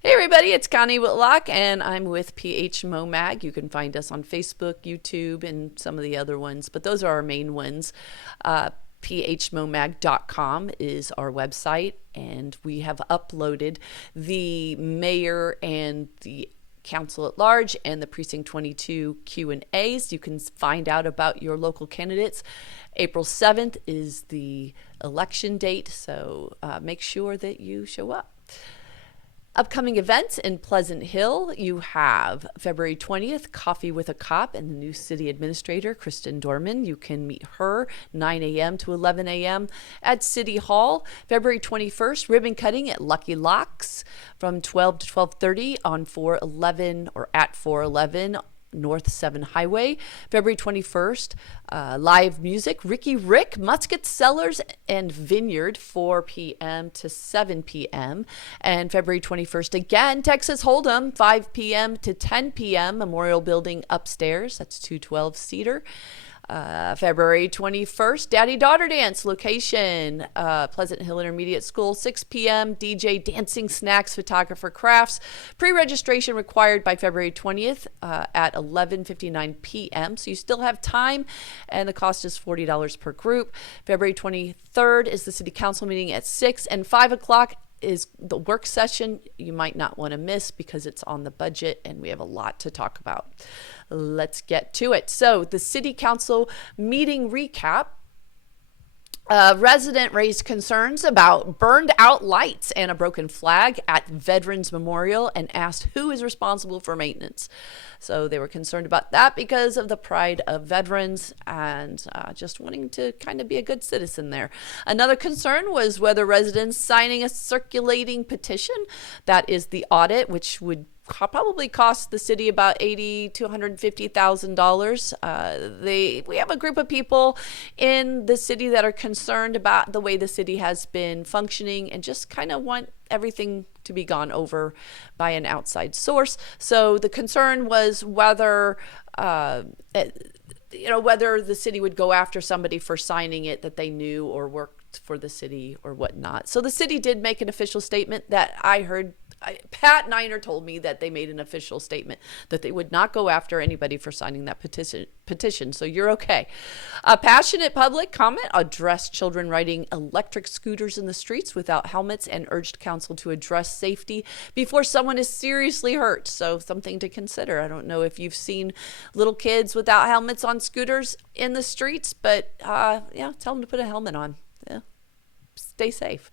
Hey everybody, it's Connie Whitlock and I'm with PH Mag. You can find us on Facebook, YouTube, and some of the other ones, but those are our main ones. phmomag.com is our website, and we have uploaded the mayor and the council at large and the precinct 22 Q&As. You can find out about your local candidates. April 7th is the election date, so make sure that you show up. Upcoming events in Pleasant Hill, you have February 20th, Coffee with a Cop and the new city administrator, Kristen Dorman. You can meet her 9 a.m. to 11 a.m. at City Hall. February 21st, ribbon cutting at Lucky Locks from 12 to 12:30 on 411 or at 411 North 7 Highway. February 21st, live music, Ricky Rick, Musket Cellars and Vineyard, 4 p.m. to 7 p.m. And February 21st, again, Texas Hold'em, 5 p.m. to 10 p.m. Memorial Building upstairs. That's 212 Cedar. February 21st, Daddy-Daughter Dance, location, Pleasant Hill Intermediate School, 6 p.m., DJ, dancing, snacks, photographer, crafts. Pre-registration required by February 20th at 11:59 p.m., so you still have time, and the cost is $40 per group. February 23rd is the City Council meeting at 6, and 5 o'clock is the work session you might not want to miss because it's on the budget and we have a lot to talk about. Let's get to it. So the City Council meeting recap. A resident raised concerns about burned out lights and a broken flag at Veterans Memorial and asked who is responsible for maintenance. So they were concerned about that because of the pride of veterans and just wanting to kind of be a good citizen there. Another concern was whether residents signing a circulating petition, that is the audit, which would probably cost the city about $80,000 to $150,000. We have a group of people in the city that are concerned about the way the city has been functioning and just kind of want everything to be gone over by an outside source. So the concern was whether whether the city would go after somebody for signing it that they knew or worked for the city or whatnot. So the city did make an official statement that I heard. Pat Niner told me that they made an official statement that they would not go after anybody for signing that petition. So you're okay. A passionate public comment addressed children riding electric scooters in the streets without helmets and urged council to address safety before someone is seriously hurt. So something to consider. I don't know if you've seen little kids without helmets on scooters in the streets, but tell them to put a helmet on. Yeah. Stay safe.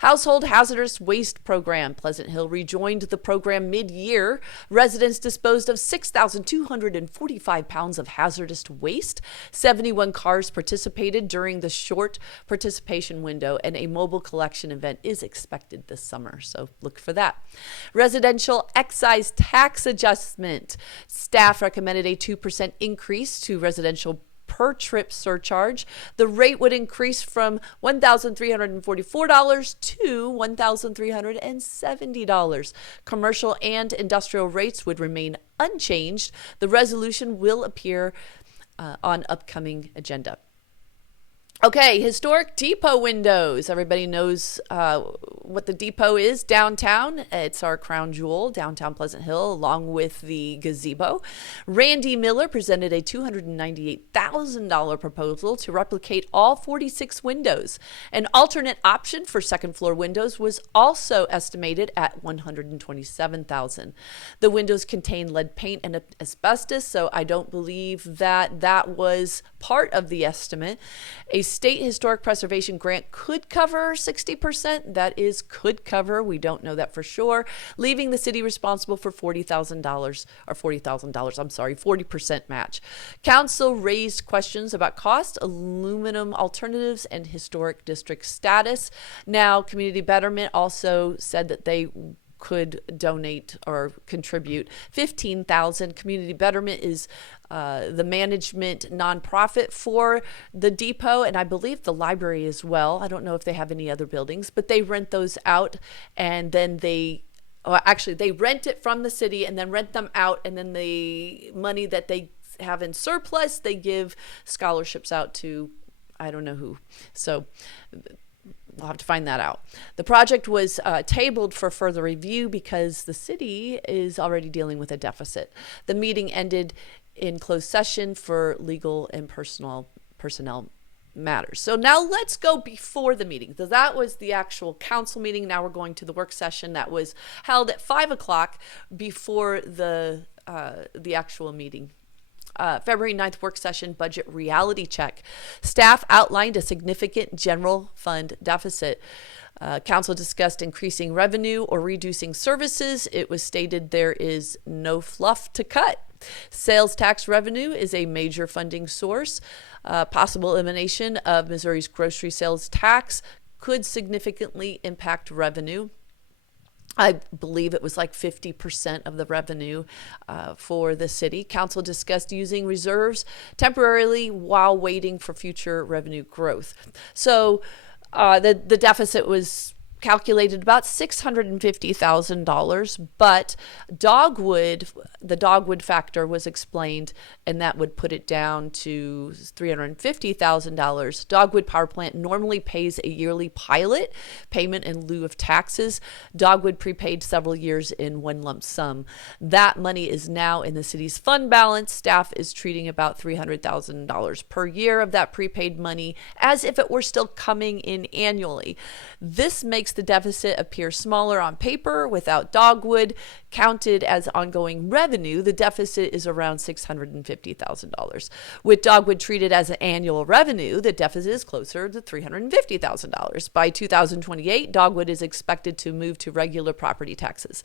Household Hazardous Waste Program. Pleasant Hill rejoined the program mid-year. Residents disposed of 6,245 pounds of hazardous waste. 71 cars participated during the short participation window, and a mobile collection event is expected this summer, so look for that. Residential excise tax adjustment. Staff recommended a 2% increase to residential per trip surcharge. The rate would increase from $1,344 to $1,370. Commercial and industrial rates would remain unchanged. The resolution will appear on upcoming agenda. Okay, historic depot windows. Everybody knows what the depot is downtown. It's our crown jewel, downtown Pleasant Hill, along with the gazebo. Randy Miller presented a $298,000 proposal to replicate all 46 windows. An alternate option for second floor windows was also estimated at $127,000. The windows contain lead paint and asbestos, so I don't believe that was part of the estimate. A state historic preservation grant could cover 60%. That is could cover. We don't know that for sure, leaving the city responsible for $40,000 or $40,000. I'm sorry, 40% match. Council raised questions about cost, aluminum alternatives, and historic district status. Now, Community Betterment also said that they could donate or contribute $15,000. Community Betterment is the management nonprofit for the depot, and I believe the library as well. I don't know if they have any other buildings, but they rent those out, and then they rent it from the city and then rent them out, and then the money that they have in surplus, they give scholarships out to I don't know who. So We'll have to find that out. The project was tabled for further review because the city is already dealing with a deficit. The meeting ended in closed session for legal and personnel matters. So now let's go before the meeting. So that was the actual council meeting. Now we're going to the work session that was held at 5 o'clock before the actual meeting. February 9th work session budget reality check. Staff outlined a significant general fund deficit. Council discussed increasing revenue or reducing services. It was stated there is no fluff to cut. Sales tax revenue is a major funding source. Possible elimination of Missouri's grocery sales tax could significantly impact revenue. I believe it was like 50% of the revenue for the city. Council discussed using reserves temporarily while waiting for future revenue growth. So the deficit was calculated about $650,000, but the dogwood factor was explained, and that would put it down to $350,000. Dogwood Power Plant normally pays a yearly pilot payment in lieu of taxes. Dogwood prepaid several years in one lump sum. That money is now in the city's fund balance. Staff is treating about $300,000 per year of that prepaid money as if it were still coming in annually. This makes the deficit appear smaller on paper. Without dogwood counted as ongoing revenue, the deficit is around $650,000. With dogwood treated as an annual revenue, the deficit is closer to $350,000. By 2028, dogwood is expected to move to regular property taxes.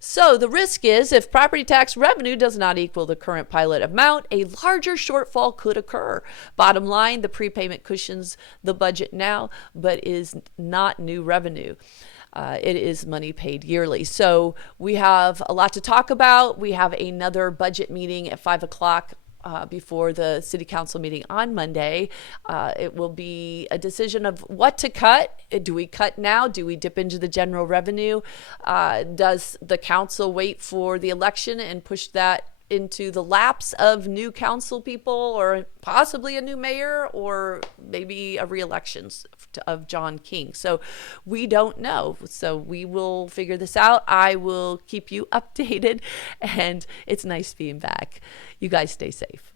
So the risk is if property tax revenue does not equal the current pilot amount, a larger shortfall could occur. Bottom line, the prepayment cushions the budget now, but is not new revenue. It is money paid yearly. So we have a lot to talk about. We have another budget meeting at 5 o'clock. Before the city council meeting on Monday. It will be a decision of what to cut. Do we cut now? Do we dip into the general revenue? Does the council wait for the election and push that into the laps of new council people, or possibly a new mayor, or maybe a re-election of John King? So we don't know. So we will figure this out. I will keep you updated, and it's nice being back. You guys stay safe.